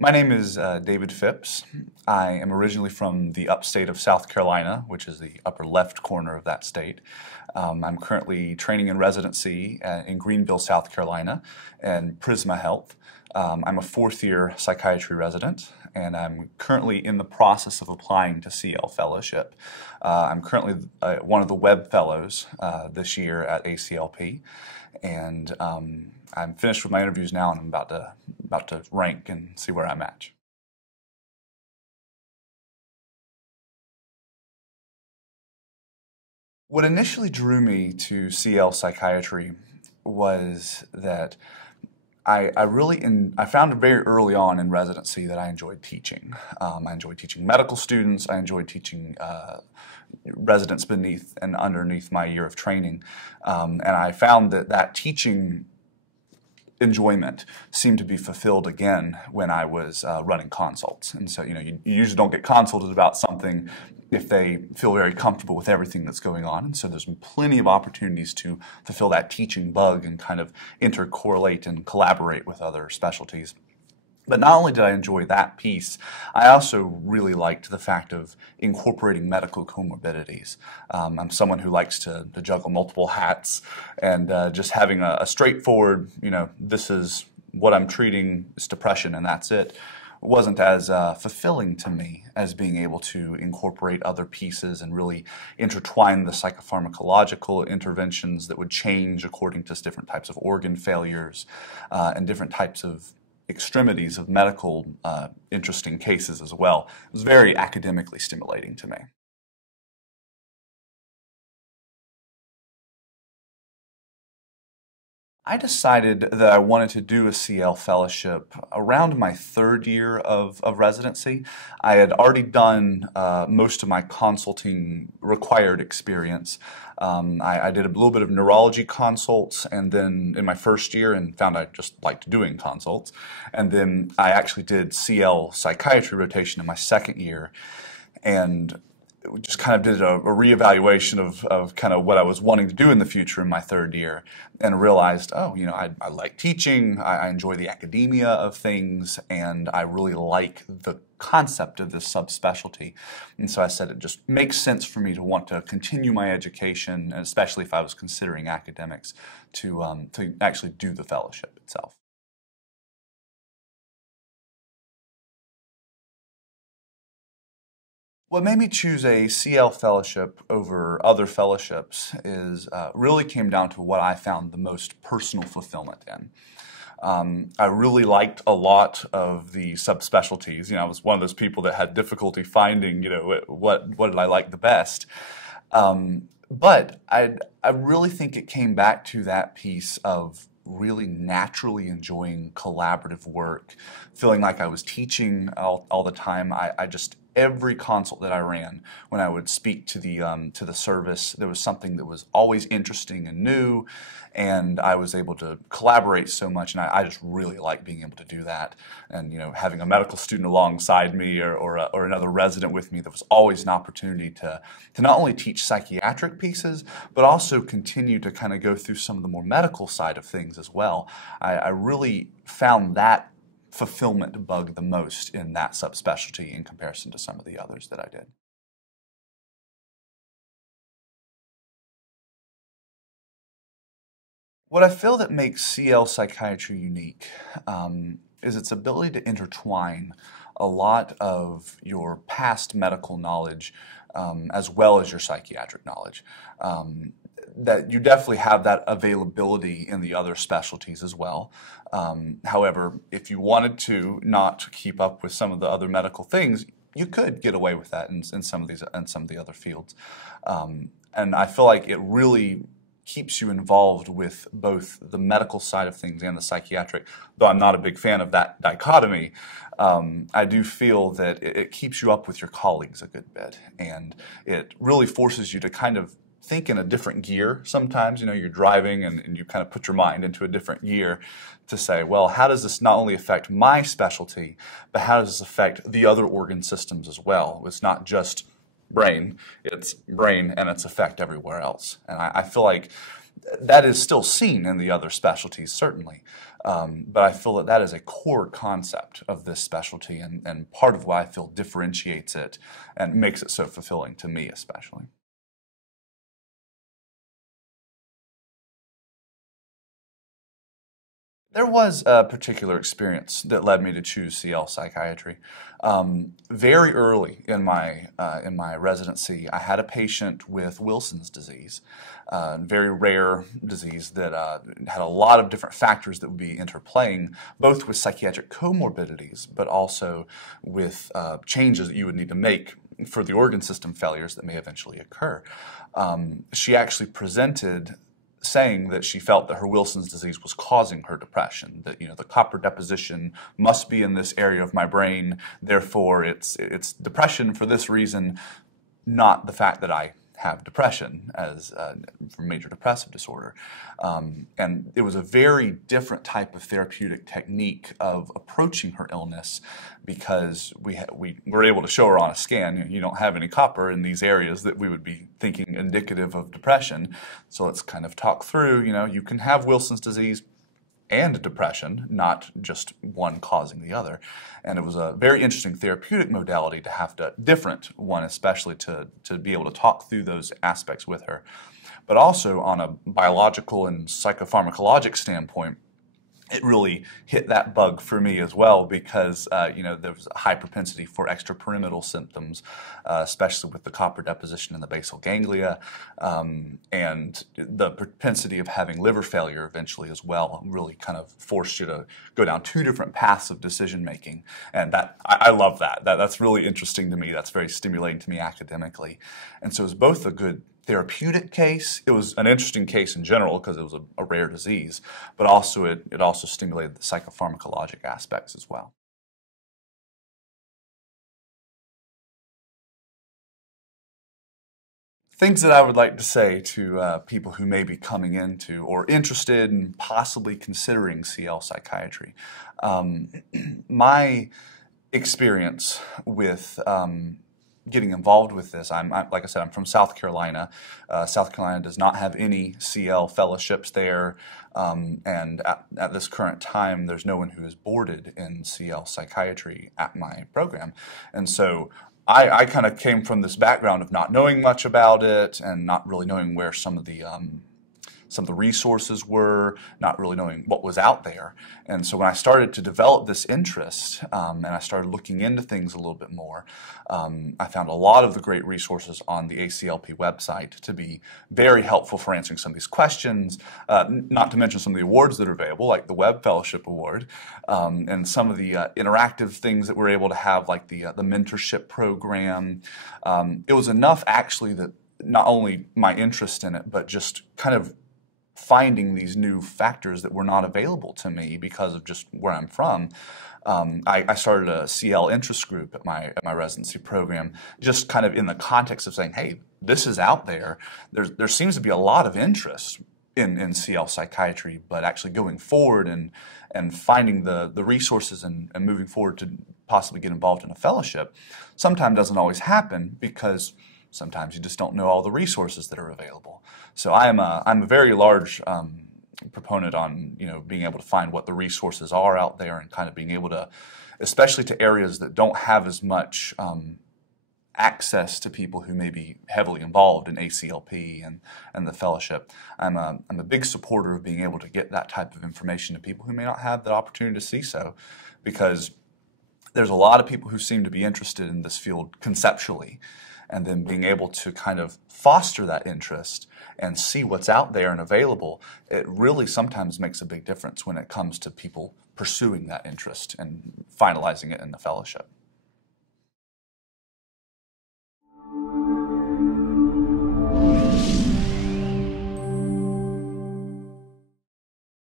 My name is David Fipps. I am originally from the upstate of South Carolina, which is the upper left corner of that state. I'm currently training in residency in Greenville, South Carolina, and Prisma Health. I'm a fourth-year psychiatry resident, and I'm currently in the process of applying to C-L Fellowship. I'm currently one of the Web Fellows this year at ACLP, and I'm finished with my interviews now, and I'm about to rank and see where I'm at. What initially drew me to C-L Psychiatry was that I found very early on in residency that I enjoyed teaching. I enjoyed teaching medical students. I enjoyed teaching residents beneath and underneath my year of training. And I found that teaching enjoyment seemed to be fulfilled again when I was running consults. And so, you usually don't get consulted about something if they feel very comfortable with everything that's going on. And so there's plenty of opportunities to fulfill that teaching bug and kind of intercorrelate and collaborate with other specialties. But not only did I enjoy that piece, I also really liked the fact of incorporating medical comorbidities. I'm someone who likes to juggle multiple hats, and just having a straightforward, this is what I'm treating, is depression, and that's it, wasn't as fulfilling to me as being able to incorporate other pieces and really intertwine the psychopharmacological interventions that would change according to different types of organ failures and different types of extremities of medical interesting cases as well. It was very academically stimulating to me. I decided that I wanted to do a C-L fellowship around my third year of residency. I had already done most of my consulting required experience. I did a little bit of neurology consults, and then in my first year, and found I just liked doing consults. And then I actually did C-L Psychiatry rotation in my second year, and we just kind of did a reevaluation of kind of what I was wanting to do in the future in my third year, and realized, oh, I like teaching, I enjoy the academia of things, and I really like the concept of this subspecialty. And so I said it just makes sense for me to want to continue my education, and especially if I was considering academics, to actually do the fellowship itself. What made me choose a C-L fellowship over other fellowships is really came down to what I found the most personal fulfillment in. I really liked a lot of the subspecialties. I was one of those people that had difficulty finding, what did I like the best. But I really think it came back to that piece of really naturally enjoying collaborative work, feeling like I was teaching all the time. Every consult that I ran, when I would speak to the service, there was something that was always interesting and new, and I was able to collaborate so much, and I just really like being able to do that. And having a medical student alongside me or another resident with me, there was always an opportunity to not only teach psychiatric pieces, but also continue to kind of go through some of the more medical side of things as well. I really found that fulfillment bug the most in that subspecialty in comparison to some of the others that I did. What I feel that makes C-L Psychiatry unique is its ability to intertwine a lot of your past medical knowledge as well as your psychiatric knowledge. That you definitely have that availability in the other specialties as well. However, if you wanted to not keep up with some of the other medical things, you could get away with that in some of the other fields. And I feel like it really keeps you involved with both the medical side of things and the psychiatric. Though I'm not a big fan of that dichotomy, I do feel that it keeps you up with your colleagues a good bit, and it really forces you to kind of think in a different gear sometimes. You're driving and you kind of put your mind into a different gear to say, well, how does this not only affect my specialty, but how does this affect the other organ systems as well? It's not just brain, it's brain and its effect everywhere else. And I feel like That is still seen in the other specialties, certainly. But I feel that that is a core concept of this specialty and part of what I feel differentiates it and makes it so fulfilling to me especially. There was a particular experience that led me to choose C-L Psychiatry. Very early in my residency, I had a patient with Wilson's disease, a very rare disease that had a lot of different factors that would be interplaying, both with psychiatric comorbidities, but also with changes that you would need to make for the organ system failures that may eventually occur. She actually presented saying that she felt that her Wilson's disease was causing her depression, that, the copper deposition must be in this area of my brain, therefore it's depression for this reason, not the fact that I have depression as major depressive disorder. And it was a very different type of therapeutic technique of approaching her illness because we were able to show her on a scan, you don't have any copper in these areas that we would be thinking indicative of depression. So let's kind of talk through, you can have Wilson's disease and depression, not just one causing the other. And it was a very interesting therapeutic modality to have to, different one especially, to be able to talk through those aspects with her. But also on a biological and psychopharmacologic standpoint, it really hit that bug for me as well because, there was a high propensity for extrapyramidal symptoms, especially with the copper deposition in the basal ganglia, and the propensity of having liver failure eventually as well really kind of forced you to go down two different paths of decision making. And I love that. That's really interesting to me. That's very stimulating to me academically. And so it was both a good therapeutic case. It was an interesting case in general because it was a rare disease, but also it also stimulated the psychopharmacologic aspects as well. Things that I would like to say to people who may be coming into or interested in possibly considering C-L psychiatry. My experience with getting involved with this. Like I said, I'm from South Carolina. South Carolina does not have any C-L fellowships there, and at this current time, there's no one who is boarded in C-L psychiatry at my program. And so I kind of came from this background of not knowing much about it and not really knowing where some of the resources were, not really knowing what was out there. And so when I started to develop this interest and I started looking into things a little bit more, I found a lot of the great resources on the ACLP website to be very helpful for answering some of these questions, not to mention some of the awards that are available, like the Web Fellowship Award, and some of the interactive things that we're able to have, like the mentorship program. It was enough actually that not only my interest in it, but just kind of finding these new factors that were not available to me because of just where I'm from. I started a C-L interest group at my residency program, just kind of in the context of saying, hey, this is out there. There seems to be a lot of interest in C-L psychiatry, but actually going forward and finding the resources and moving forward to possibly get involved in a fellowship sometimes doesn't always happen because sometimes you just don't know all the resources that are available. So I'm a very large proponent on being able to find what the resources are out there and kind of being able to, especially to areas that don't have as much access to people who may be heavily involved in ACLP and the fellowship. I'm a big supporter of being able to get that type of information to people who may not have that opportunity to see so, because there's a lot of people who seem to be interested in this field conceptually, and then being able to kind of foster that interest and see what's out there and available, it really sometimes makes a big difference when it comes to people pursuing that interest and finalizing it in the fellowship.